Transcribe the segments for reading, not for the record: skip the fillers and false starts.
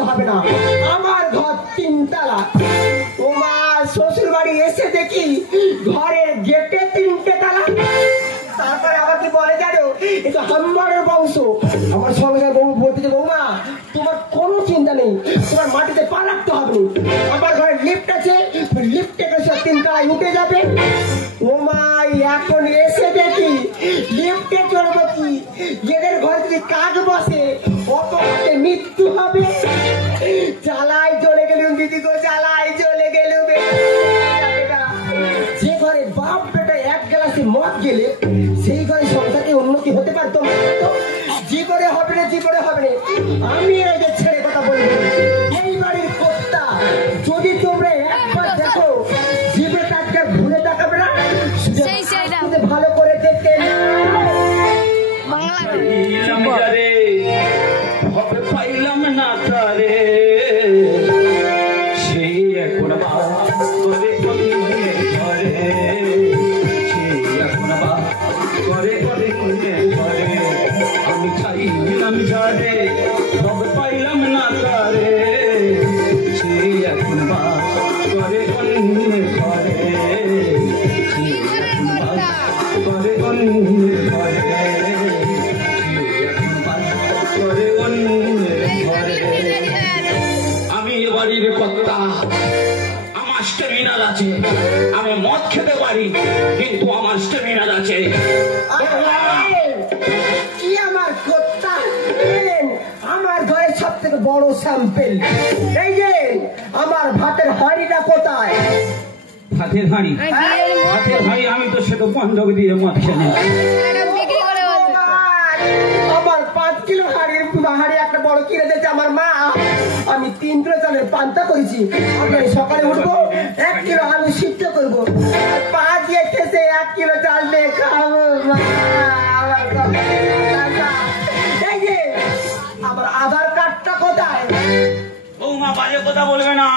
করতে হবে না, আমার ঘর 3 তলা। তোমার শ্বশুর বাড়ি এসে দেখি ঘরের গেটে 3টে তালা। তারপরে আবার কি বলে জানো, এটা হাম্মারের বংশ। আমার সংসার বউ বলতে যে বৌমা তোমার কোনো চিন্তা নেই, তোমার মাটিতে পা রাখতে হবে না, আমার ঘরে লিফট আছে, লিফটে করে 3 তলায় উঠে যাবে। ও মা এখন এসে দেখি লিফটে চড়বো কি, এদের ঘরে যদি কাজ বসে অত মৃত্যু হবে। জ্বালাই চলে গেলুম দিদি গো, জ্বালাই চলে গেলুম। যে ঘরে বাপ বেটা 1 গ্লাসে মদ গেলে সেই ঘরে সংসারে উন্নতি হতে পারতো, জীবনে হবে না, জীবনে হবে না। আমি এদের ছেড়ে কথা বলবো, এই বাড়ির কর্তা যদি তোমরা একবার দেখো জীবনে তাকে ভুলে দেখাবে না, ভালো করে দেখতে পাইলাম না তারে সেই এখন করে ঘরে, সেই এখন করে ঘরে আমি চাইলাম যারে তবে পাইলাম না তারে সেই এখন করে ঘরে, করে আমি বাড়ির কর্তা, আমার স্টেমিনার আছে, আমি মদ খেতে পারি কিন্তু আমার স্টেমিনার আছে। কি আমার কর্তা, আমার ঘরে সব থেকে বড় স্যাম্পেল। এই যে আমার ভাতের হাঁড়িটা কোথায়? ভাতের হাঁড়ি? ভাতের হাঁড়ি আমি তো সে তো বন্ধক দিয়ে মদ খেলে। আমার 5 কিলো হাঁড়ি একটা বড় কিনে দিয়েছে আমার মা। আমি 3 কিলো চালের পান্তা করেছি। আমি সকালে উঠবো 1 কিলো আলু সিদ্ধ করবো, আর 5 দিয়ে খেতে 1 কিলো চাল দিয়ে খাবো। এই যে আমার আধার কার্ডটা কোথায়? বৌমা বাজে কথা বলবে না,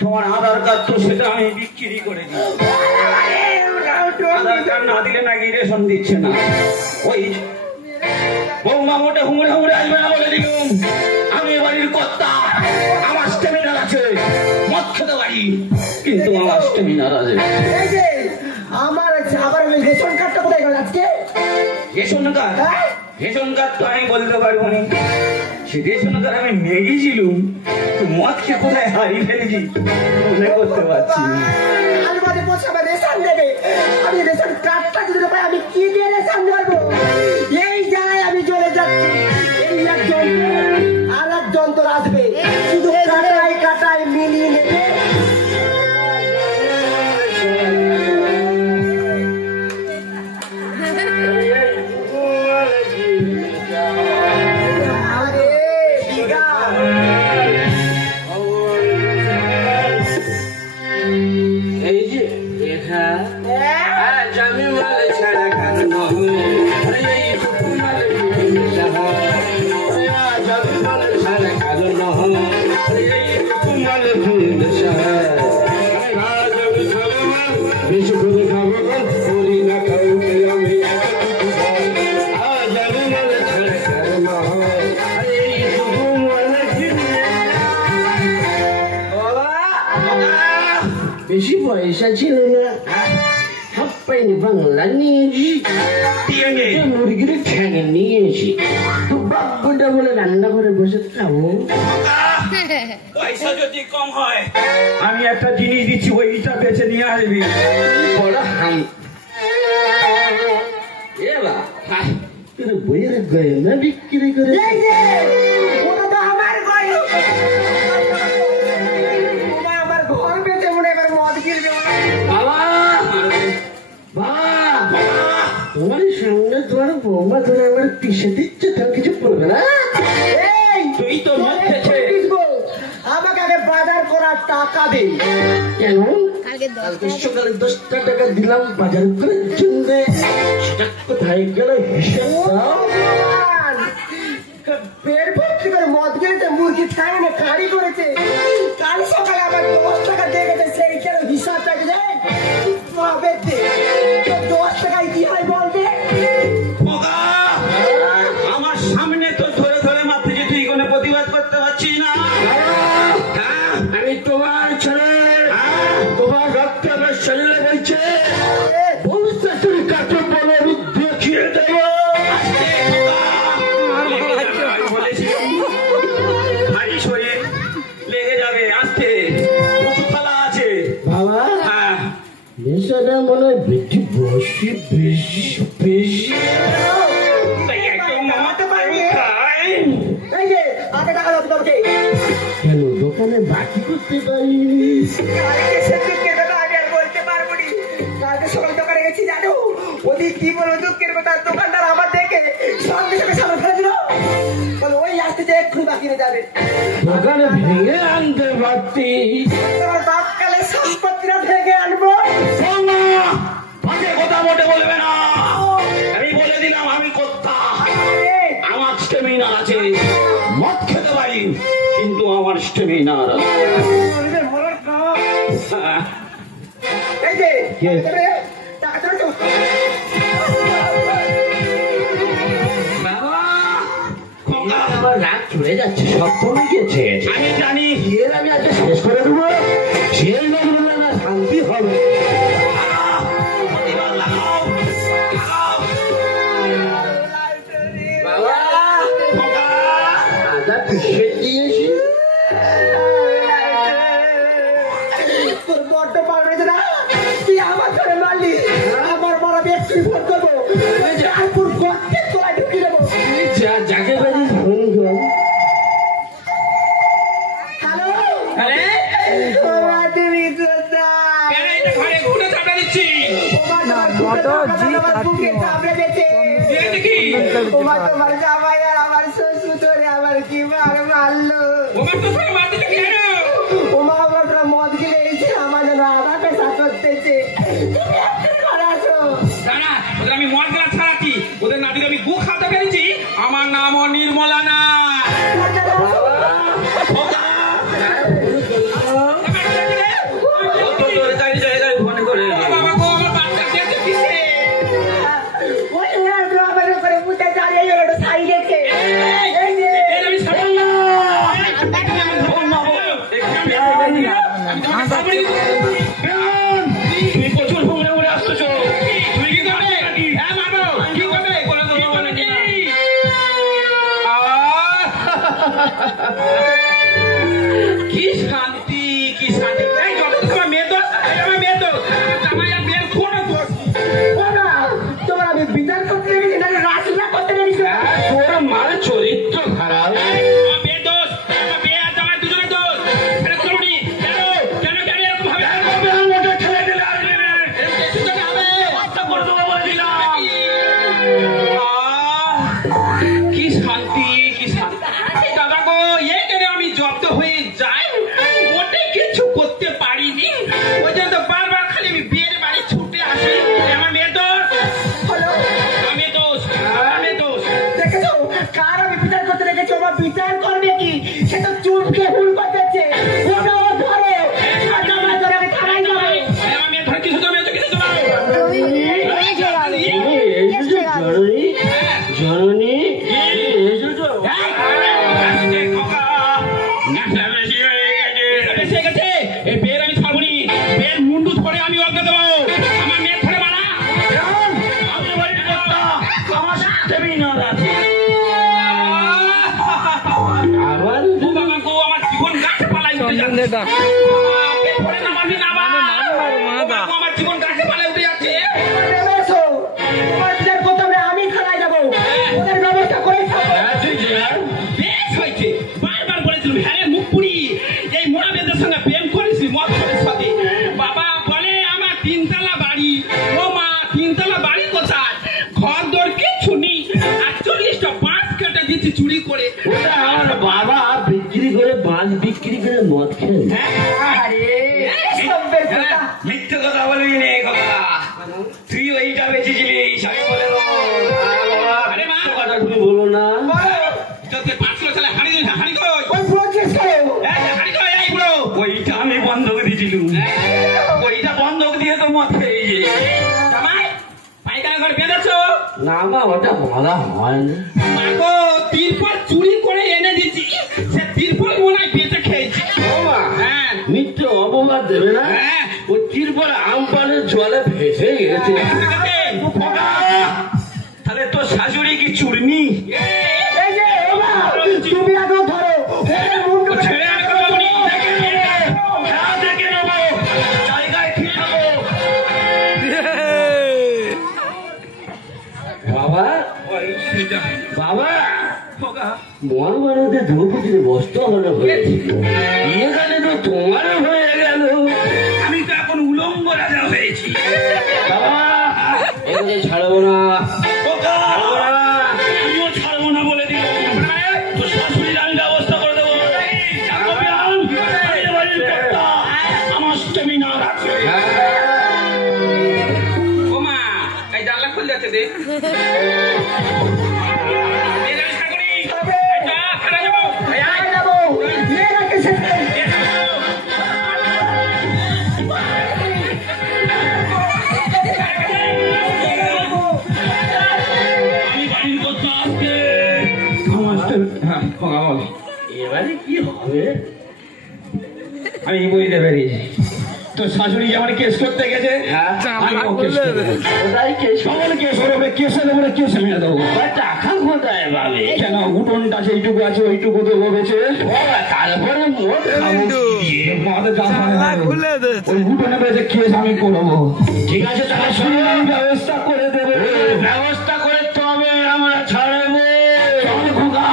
তোমার আধার কার্ড তো সেটা আমি বিক্রি করে দিই। আধার কার্ড না দিলে নাকি রেশন দিচ্ছে না। ওই বৌমা মোটে হুমড়ে হুমড়ে আসবে না বলে দিলুম, আমি বাড়ির কর্তা, আমার স্টেমিনার আছে, মদ খেতে পারি কিন্তু আমার স্টেমিনার আছে। এই যে আমার আবার রেশন কার্ডটা কোথায় গেল আজকে? Ration card? রেশন কার্ড তো আমি বলতে পারবো না, সে রেশন কার্ড আমি মেগেছিলুম, মদ খেয়ে কোথায় হারিয়ে ফেলেছি মনে করতে পারছি না। আলবাদে বসে আমার রেশন দেবে, আমি রেশন কার্ডটা যদি পাই আমি কি দিয়ে রেশন দেবো? এই জায়গায় আমি চলে যাচ্ছি, এই একজন আর একজন তো আসবে, শুধু কাটাই কাটাই মিলিয়ে নেবে। বেশি পয়সা ছিল না, হাফ পাইনি বাংলা নিয়েছি, মুরগির ঠ্যাং নিয়েছি, তো বাপ্পুটা বলে রান্না করে বসে খাবো। পয়সা যদি কম হয় আমি একটা জিনিস দিচ্ছি, ওইটা বেছে নিয়ে আসবি। বড় হাম এলা বইয়ের গয়না বিক্রি করে আমার ঘর বেঁচে মনে এবার মদ কিনবে। তোমার সামনে তোমার বৌমা ধরে আমার পিছে দিচ্ছে, তার কিছু পড়বে না। তুই তো আমাকে আগে বাজার করার টাকা দে। কেন? সকালে 10 টাকা দিলাম বাজার করার জন্য, সেটা কোথায় গেল হিসাব? পেট ভর্তি করে মদ গেলেছে, মুরগি ঠ্যাং না কারি করেছে, কাল সকালে আবার 10 টাকা দিয়ে গেছে, সেই কেন হিসাবটা দে। 10 টাকায় কি হয় বলবে? আমার সামনে তো ধরে ধরে মারতে, যে তুই কোনো প্রতিবাদ করতে পারছিস না। এখানে বাকি করতে পারিনি। কালকে দুঃখের কথা আমি আর বলতে পারবো নি। কালকে সকালে দোকানে গেছি জানো, ওদিক কি বলবো দুঃখের কথা, দোকানদার আমার দেখে সঙ্গে সঙ্গে সামনে ফেলে দিল, বলো ওই আসতে যে এক্ষুনি বাকি নিয়ে যাবে। দোকানে ভেঙে আনতে পারতি। তোমার বাপ কালে সম্পত্তিটা ভেঙে আনবো। কথা মোটে বলবে না, আমি বলে দিলাম আমি কোথা, আমার স্টেমিনার আছে, মদ খেতে পারি কিন্তু আমার স্টেমিনার এই যে টাকা দেবে তো? আমার রাগ চলে যাচ্ছে, সব কমে গেছে। আমি জানি এর আমি আজকে শেষ করে দেবো, সেই লাগবে না, শান্তি হবে। বাবা আদা পিষে দিয়েছি। তোর বড্ড পারবে না, তুই আমার ধরে মারলি, আমার বড় ব্যক্তি ফোন করবো, জানপুর গর্তের তোলায় ঢুকিয়ে দেবো। যাকে বাড়ি ফোন কর। হ্যালো, আরে তোমার তুমি কোথায়? কেন এটা ঘরে ঘুরে চাপড়া দিচ্ছি? তোমার জামাই আর আমার শ্বশুর ধরে আমার কি মারলো। ওমা আমরা মদ গিলে এসে আমার জন্য আধা পেশা করতেছে। আমি মদ গেলা ছাড়াচ্ছি, ওদের নাতিকে আমি গু খাতে পেরেছি। আমার নামও নির্মলা না। প্রচুর ঘুরে ঘুরে আসতেছ, তুমি কি করবে? হ্যাঁ মারবো, কি করবে? কি শান্তি, কি শান্তি। এই যত তোমার মেয়ে দোষ, আমার মেয়ে দোষ, জামাই আর মেয়ের কোনো দোষ। তোমার আমি বিচার করতে গেছি না, রাসুলা করতে গেছি। তোর মার চরিত্র খারাপ। আমার মেয়ের দোষ, আমার মেয়ে আর জামাই দুজনের দোষ। এটা করুনি কেন? কেন কেন এরকম ভাবে? মোটে ছেড়ে দিলে আর নেবে, সুতরাং হবে বাচ্চা করে দেবো বলছিলাম। কি শান্তি, কি শান্তি। দাদা গো, এই কেন আমি জব্দ হয়ে যাই, মোটে কিছু করতে পারিনি। ওই জন্য বারবার খালি আমি বিয়ের বাড়ি ছুটে আসি। আমার মেয়ের দোষ, আমার মেয়ের দোষ, আমার মেয়ের দোষ। দেখেছো কার আমি বিচার করতে রেখেছি, আমার বিচার করবে কি? সে তো চুপকে হুল করতেছে। ওটা ওর ধরে আর আমার ধরে আমি থানায় যাবো। আমার মেয়ে ধরে কিছু জমে কিছু জমাও। জননী জননী এসেছো? এই বের আমি ছাড়বনি, বের মুন্ডু ধরে আমি অজ্ঞা দেবো। আমার মেয়ে ধরে মারা, আমি বাড়ির কর্তা, আমার স্টেমিনার আছে। আবার ও বাবা গো, আমার জীবন গাছে পালাই উঠে যাচ্ছে। পেট ভরে না মারবি না বাবা। আমার জীবন গাছে পালাই উঠে যাচ্ছে। নেমেছো, তোমার বিচার করতে হবে, আমি থানায় যাবো, ওদের ব্যবস্থা করে থাকবো। বেশ হয়েছে, বারবার বলেছিলাম হ্যাঁ মুখ পুরি এই মহাবেদের সঙ্গে প্রেম করেছি মহাবেদের সাথে। বাবা বলে আমার তিনতলা বাড়ি। ও মা, তিনতলা বাড়ি কোথায়? ঘর দর কিছু নেই, 48টা বাঁশ কেটে দিচ্ছি চুরি করে। ওটা আমার বাবা বিক্রি করে, বাঁশ বিক্রি করে মদ খেয়ে। আরে সবের কথা মিথ্যে কথা বলবি না, কথা তুই ওইটা বেঁচেছিলিস আমি বলে দেবো। আরে মা, কথা তুমি বলো না। তোকে 5 কিলো চালে হাঁড়ি দিই, হাঁড়ি কই? ওই প্রচেস করে হাঁড়ি কই? এই বুড়ো, ওইটা আমি বন্ধক দিয়েছিলুম, ওইটা বন্ধক দিয়ে তো মদ খেয়েছে। জামাই পায়খানা ঘর বেঁধেছো? না মা, ওটা বলা হয় না। মাগো, তিরপল চুরি করে এনে দিচ্ছি, সে তিরপল মনে হয় বেঁচে খেয়েছি। হ্যাঁ মিথ্যে অপবাদ দেবে না। হ্যাঁ, ও তিরপল আমপানের জলে ভেসে গেছে। তাহলে তোর শাশুড়ি কি চুরনি? এই যে ওমা, তুমি আগে ধরো, ওদের মুন্ডু ছেড়ে আর কথা বলি, দেখে নেবো, জায়গায় ঠিক থাকো। বাবা বাবা মহাভারতে দ্রৌপদীর বস্ত্র হলো হয়েছিল, এখানে তো তোমার হয়ে গেল। আমি তো এখন উলঙ্গ রাজা হয়েছি। বাবা এগুলো ছাড়বো না, খোকা, ছাড়বো না। আমিও ছাড়বো না বলে দিল। তো শাশুড়ির আমি ব্যবস্থা করে দেবো। আমার স্টেমিনা রাখবে। ও মা, এই জানলা খুলে আছে দেখ। এবারে কি হবে? আমি বুঝতে পেরেছি, তো শাশুড়ি আমার কেস করতে গেছে। ওটাই কেস, সকল কেস হবে, কেসে দেবো, কেসে মেরে দেবো। টাকা কোথায় পাবে? কেন উঠোনটা সেইটুকু আছে, ওইটুকু দেবো বেছে। তারপরে মোট খাবো। ওই উঠোনে বেছে কেস আমি করবো। ঠিক আছে, শাশুড়ি আমি ব্যবস্থা করে দেবো। ব্যবস্থা করে তবে আমরা ছাড়বো। চল খোকা।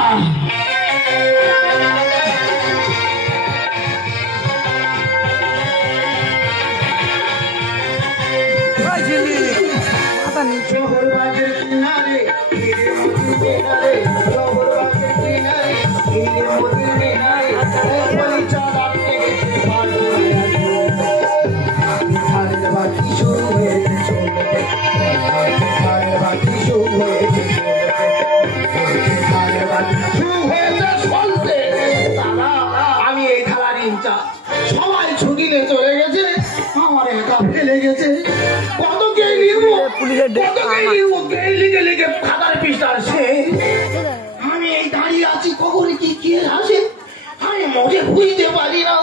আমি এই খেলার ইনচার্জ, সবাই ছুটি নিয়ে চলে গেছে, আমার একা ফেলে গেছে। কত কে লিখবো, কত কে লিখবো, কে লিখে লিখে খাতার পৃষ্ঠা শেষ। আমি এই দাঁড়িয়ে আছি, কখন কি কে আসে আমি মোটে বুঝতে পারি না।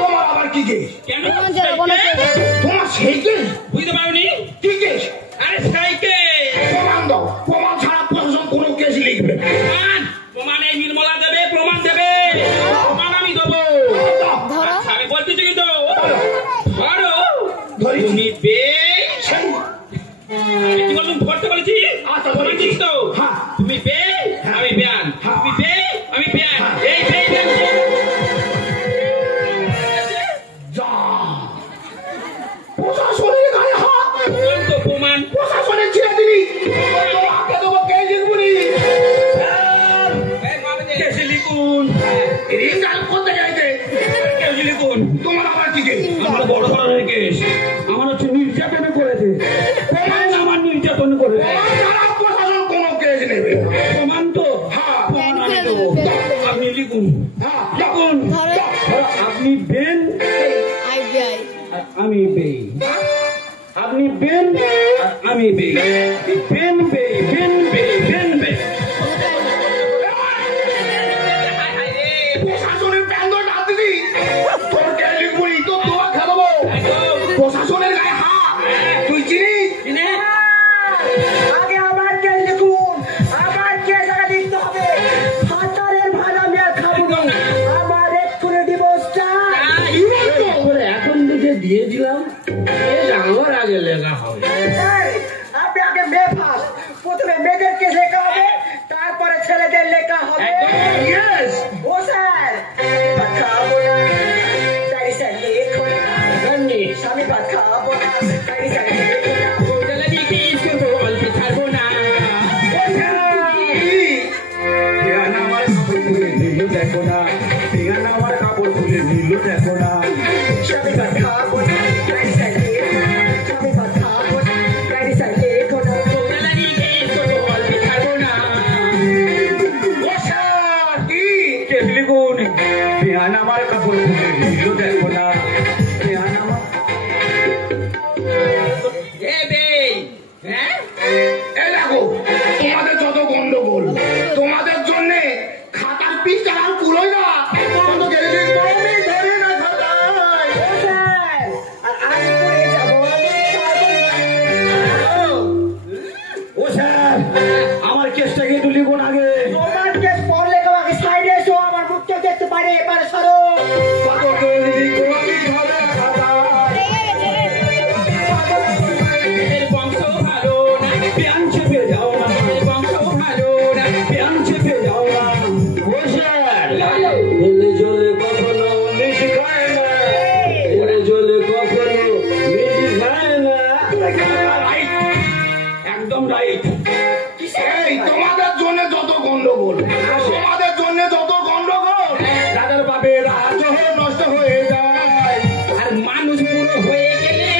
তোমার আবার কি কেস? তোমার সেই কেস বুঝতে পারোনি? কি কেস? আরে সাইকেল প্রমাণ দাও, প্রমাণ ছাড়া প্রশাসন কোনো কেস লিখবে না। প্রমাণ এই নির্মলা দেবে, প্রমাণ দেবে, প্রমাণ আমি দেবো। আচ্ছা, আমি বলতেছি কিন্তু ধরো তুমি পেয়েছেন। কি বলুন ধরতে বলেছি? আচ্ছা, ধরেছিস তো? হ্যাঁ। তুমি পে, আমি পেয়ান। তুমি পে, আমি পেয়ান। এই পে যা প্রশাসনের গায়ে হাত, তো প্রমাণ প্রশাসনের ছেড়ে দিলি, আগে দেবো কে লিখবো নি। কেসে লিখুন, রিজাল করতে গেছে, কেসে লিখুন। তোমার আবার কি কেস? আমার বড় ধরনের কেস, আমার হচ্ছে নির্যাতন করেছে। প্রমাণ আমার নির্যাতন করেছে। প্রমাণ ছাড়া প্রশাসন কোনো কেস নেবে না। প্রমাণ তো হ্যাঁ, প্রমাণ আমি দেবো। আপনি লিখুন, হ্যাঁ, লিখুন। ধরো, আপনি বেন, আর আমি বেই। আপনি বেন, আর আমি বেই। বেন বেই, বেন বেই, বেন বেই। প্রশাসনের প্যান্ড ডাক দিলি, তোর কে লিখবো নি, তোর দোয়া খেলাবো। প্রশাসনের গায়ে হাত, তুই চিনিস? আগে আবার কে লিখুন, আবার কে জায়গা লিখতে হবে। হাতারের ভাড়া আমি আর খাবো না, আমার এক্ষুনি ডিভোর্স চাই। এখন লিখে দিয়ে দিলাম, আমার আগে লেখা হবে। আপনি আগে মেয়ে ফার্স্ট, প্রথমে মেয়েদের কেস লেখা হবে, তারপরে ছেলেদের লেখা হবে। ইয়েস ও স্যার, খাবো না তাই স্যার লেখো না, স্বামী ভাত খাবো না তাই স্যার লেখো না। দেখো না, আমার কাপড় খুলে নিল, দেখো না। স্বামী ভাত খাবো না তাই স্যার লেখো না, স্বামী ভাত খাবো না তাই স্যার লেখো না। আমার কাপড় খুলে নিল, দেখো না। তোমাদের যত গন্ডগোল, তোমাদের জন্য খাতার পিস আর কুলোই না। ও স্যার, আমার কেসটাকে একটু লিখুন আগে। তোমার কেস পড়লে তোমাকে সাইডে এসো, আমার মুখটা দেখতে পারে, এবারে সরো। বংশ ভালো না, রাইট। এই তোমাদের জন্য যত গন্ডগোল, তোমাদের জন্য যত গন্ডগোল, যাদের বাপের রাজ নষ্ট হয়ে যায়, আর মানুষ পুরো হয়ে গেলে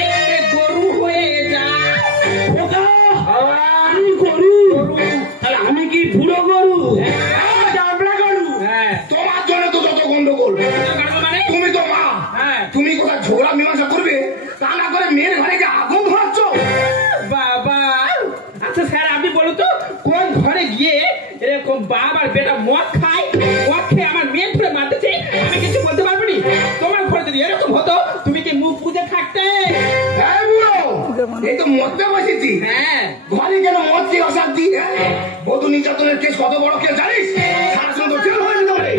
গরু হয়ে যায়। আমি গরু, তাহলে আমি কি বুড়ো গরু? আমরা গরু। তোমার জন্য তো যত গন্ডগোল। তুমি তো মা, তুমি কোথায় ঝগড়া মীমাংসা করবে তা না করে মেয়ের ঘরে গিয়ে আগুন ধরাচ্ছ। বাবা, আচ্ছা স্যার আপনি বলুন তো, কোন ঘরে গিয়ে এরকম বাপ আর বেটা মদ খায়, মদ খেয়ে আমার মেয়ে ধরে মারতেছে, আমি কিছু বলতে পারবো নি? তোমার ঘরে যদি এরকম হতো তুমি কি মুখ বুঝে থাকতে? হ্যাঁ বুড়ো, এই তো মদটা বসেছি। হ্যাঁ, ঘরে কেন মদ খেয়ে অশান্তি? বধূ নির্যাতনের কেস কত বড় কেস জানিস? সারা সঙ্গে জেল হয়ে যেতে পারে।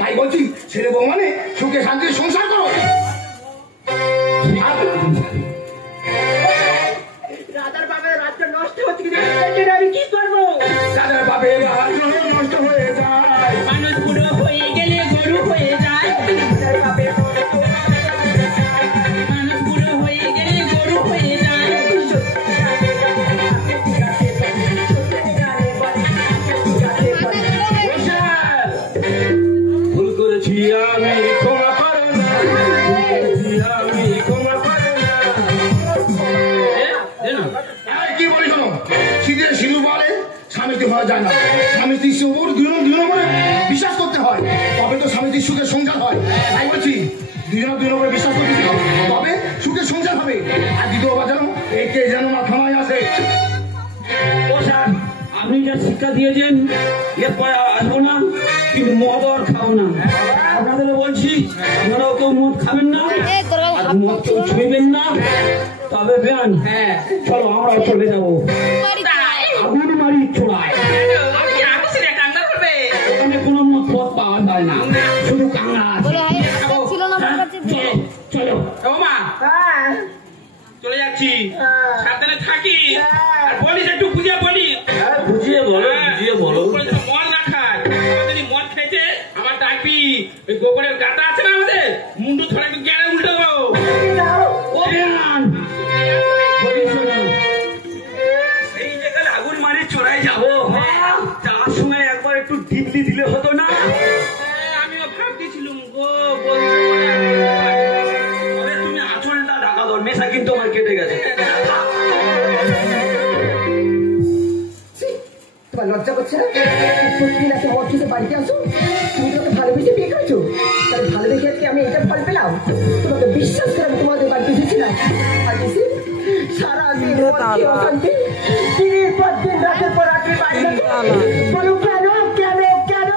তাই বলছি ছেলে বউ মানে সুখে শান্তির সংসার করো। রাজার বাবার রাজ্য নষ্ট হচ্ছে, কিন্তু আমি কি করবো? যাদের বাপের রাজ নষ্ট হয়ে যায়, মানুষ বুড়ো হয়ে গেলে গরু হয়ে যায়। মানুষ বুড়ো হয়ে গেলে গরু হয়ে যায়। ভুল করেছি আমি, ক্ষমা করো না, আমি ক্ষমা করো না। কি বলি শোনো, শীতের সিঁদুর বলে স্বামীকে হওয়া যায় না। স্বামী স্ত্রীর উপর দুজন করে বিশ্বাস করতে হয়, তবে তো স্বামী স্ত্রীর সুখের সংসার হয়। তাই বলছি দুজন করে বিশ্বাস করতে দিও, তবে সুখের সংসার হবে। আর দ্বিতীয়বার যেন এই কেস যেন না থামায় আসে। ও স্যার, আপনি যা শিক্ষা দিয়েছেন এরপরে আসবো না, কিন্তু মদ আর খাবো না। আপনাদের বলছি আপনারাও কেউ মদ খাবেন না, আর মদ কেউ ছুঁইবেন না। তবে বেন, চলো আমরা চলে যাবো আগুন মারি চোড়ায়। ওখানে কোনো মদ পথ পাওয়া যায় না, শুধু কাংড়া আছে। চলো ও মা, চলে যাচ্ছি, সাবধানে থাকি। আর বলিস একটু বুঝিয়ে বলি, বুঝিয়ে বলো, বুঝিয়ে বলো। মদ না খায়। যদি মদ খাইছে আমার ডাকবি, ওই গোবরের গাটা আছে না আমাদের, মুন্ডু ধরে একটু গেড়ে উল্টে দেবো। ও বেন, বলি শোনো, এই জায়গায় আগুন মারি চড়াই যাবো, যাওয়ার সময় একবার একটু ডিপলি দিলে হতো না? আমিও ভাবতেছিলাম গো, বলবো তবে তুমি আঁচলটা ঢাকা দাও, নেশা কিন্তু আমার কেটে গেছে। তোমার লজ্জা করছে না? প্রতিদিন একটা মদ খেতে বাড়িতে আসো, তুমি তোমাকে ভালোবেসে বিয়ে করেছো, তাহলে ভালোবেসে আজকে আমি এটা ফল পেলাম। তোমাকে বিশ্বাস করে আমি তোমাদের বাড়িতে এসেছিলাম, আর এসে সারা দিন মদ খেয়ে অশান্তি, দিনের পর দিন রাতের পর রাত্রি বাড়ি গেছে। বলো কেন কেন কেন?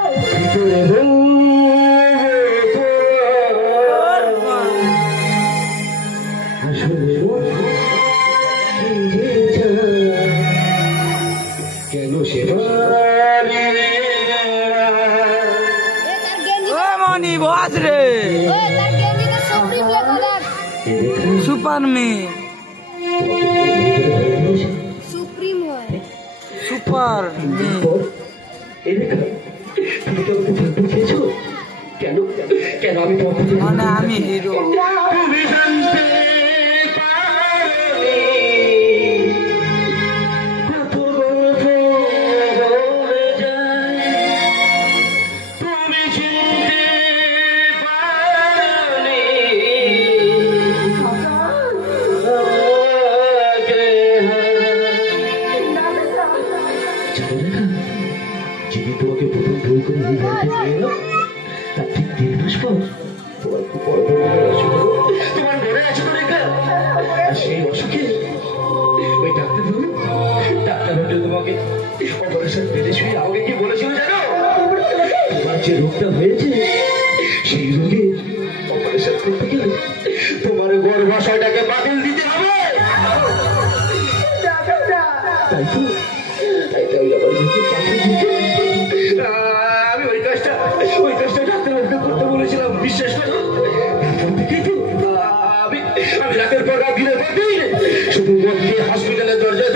কেন সে মনি বাজ রে সুপার মে সুপ্রিম হয় সুপার মে কেন কেন আমি তোমাকে মানে আমি হিরো তুমি জানতে পারোনি কত গল্প বলে যায়, তুমি চিনতে পারোনি যিনি তোমাকে প্রথম ভুল করে এই বাড়িতে নিয়ে এলো, তার ঠিক 3 মাস পর তোমার খুব বড় তোমার মনে আছে তো রেখা? সেই অসুখে ওই ডাক্তারবাবু তোমাকে অপারেশন পেলে শুয়ে আমাকে কি বলেছিল জানো? তোমার যে রোগটা হয়েছে সেই রোগে অপারেশন করতে গেলে তোমার গর্ভাশয়টাকে বাতিল দিতে হবে। তাই তো আমি আবার আমি ওই কাজটা ডাক্তারবাবুকে করতে বলেছিলাম, বিশ্বাস করো। আমি রাতের পর রাত ঘিরে পড়ি, শুধু মদ খেয়ে হসপিটালের দরজায়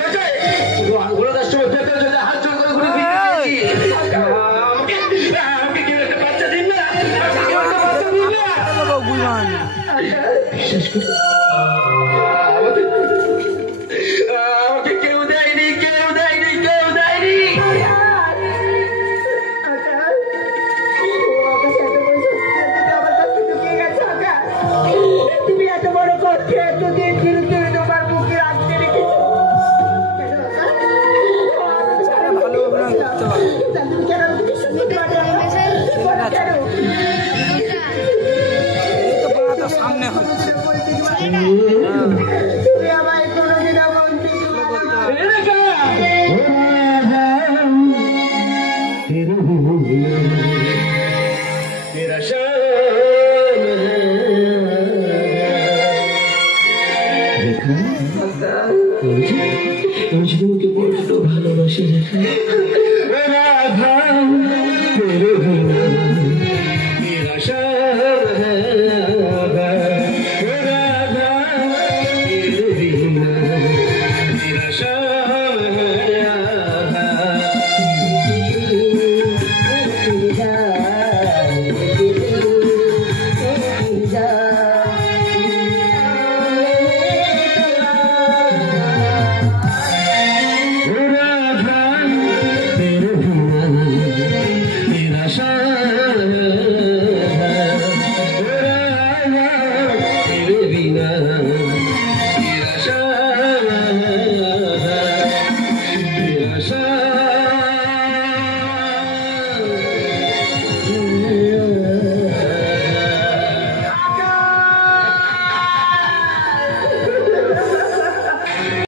শুধু আঙ্গুলদার সময় হাত জোর করে ঘুরে দিয়েছি। আমাকে কেউ একটা বাচ্চা দিন না, বিশ্বাস করি আমাকে কেউ দেয়নি, কেউ দেয়নি। আমি যদি ওকে বড্ড ভালোবাসি রেখা